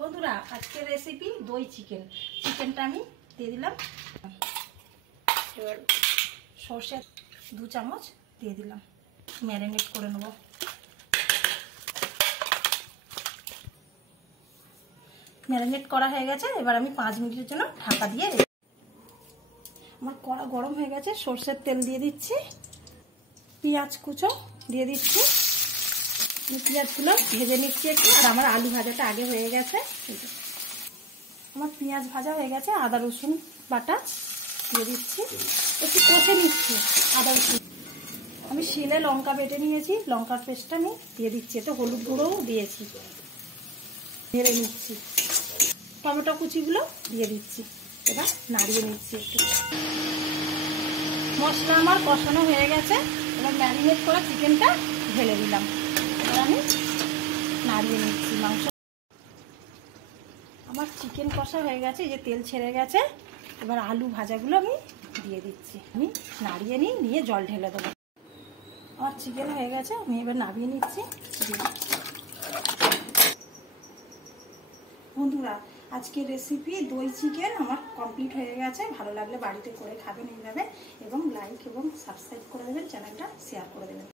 বন্ধুরা আজকের রেসিপি দই চিকেন। চিকেনটা আমি দিয়ে দিলাম, এবার সর্ষে 2 চামচ দিয়ে দিলাম, ম্যারিনেট করে নেব। ম্যারিনেট করা হয়ে গেছে, এবার আমি 5 মিনিটের জন্য ঢাকা দিয়ে আমার কড়া গরম হয়ে গেছে, সর্ষের তেল দিয়ে দিচ্ছি, পেঁয়াজ কুচো দিয়ে দিচ্ছি, পেঁয়াজগুলো ভেজে নিচ্ছি একটু। আর আমার আলু ভাজাটা আগে হয়ে গেছে, আমার পেঁয়াজ ভাজা হয়ে গেছে। আদা রসুন বাটা দিয়ে দিচ্ছি, একটু কষে নিচ্ছি আদা রসুন। আমি শিলে লঙ্কা বেটে নিয়েছি, লঙ্কার পেস্টটা আমি দিয়ে দিচ্ছি, একটু হলুদ গুঁড়োও দিয়েছি, নেড়ে নিচ্ছি। টমেটো কুচিগুলো দিয়ে দিচ্ছি, এবার নাড়িয়ে নিচ্ছি একটু। মশলা আমার কষানো হয়ে গেছে, এবার ম্যারিনেট করা চিকেনটা ঢেলে দিলাম, এবার আমি নাড়িয়ে নিচ্ছি। মাংস আমার চিকেন কষা হয়ে গেছে, এই যে তেল ছেড়ে গেছে। এবার আলু ভাজাগুলো আমি দিয়ে দিচ্ছি, আমি নাড়িয়ে নিয়ে জল ঢেলে দেবো। আমার চিকেন হয়ে গেছে, আমি এবার নামিয়ে নিচ্ছি। বন্ধুরা আজকের রেসিপি দই চিকেন আমার কমপ্লিট হয়ে গেছে। ভালো লাগলে বাড়িতে করে খাবেন এইভাবে, এবং লাইক এবং সাবস্ক্রাইব করে দেবেন, চ্যানেলটা শেয়ার করে দেবেন।